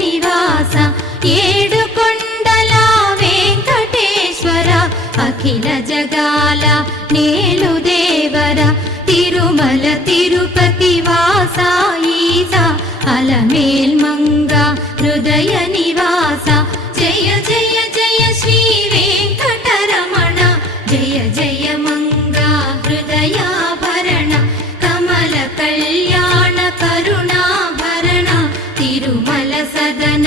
నివాస ఏడుకొండల వెంకటేశ్వర అఖిల జగాల నేలు దేవర తిరుమల తిరుపతి వాస ఈస అలమేల్మంగ హృదయ నివాస జయ జయ జయ శ్రీ వెంకటరమణ జయ జయ మంగ హృదయాభరణ కమల కళ్యాణ కరుణాభరణ తిరుమల సదన